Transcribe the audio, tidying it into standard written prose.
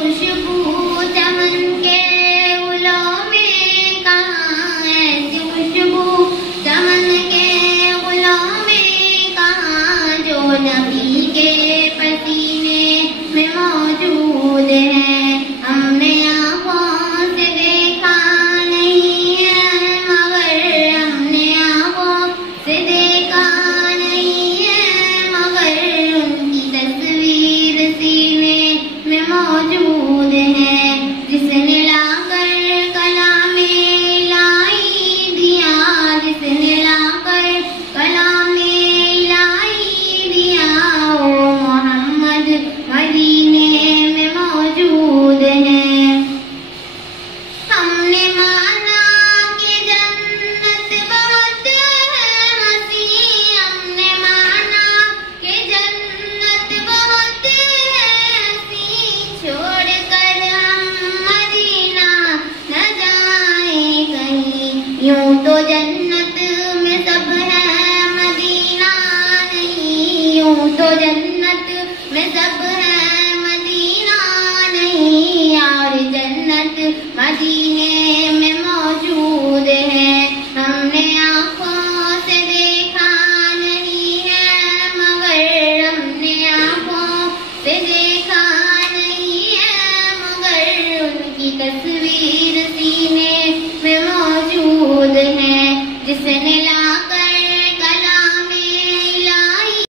खुशबू चमन के गुलों में कहाँ, ऐसी खुशबू चमन के गुलों में कहाँ, जो नबी के पसीने में मौजूद है। हमने आँखों से देखा नहीं है, मगर हमने आँखों से देखा नहीं है, मगर उनकी तस्वीर सीने में मौजूद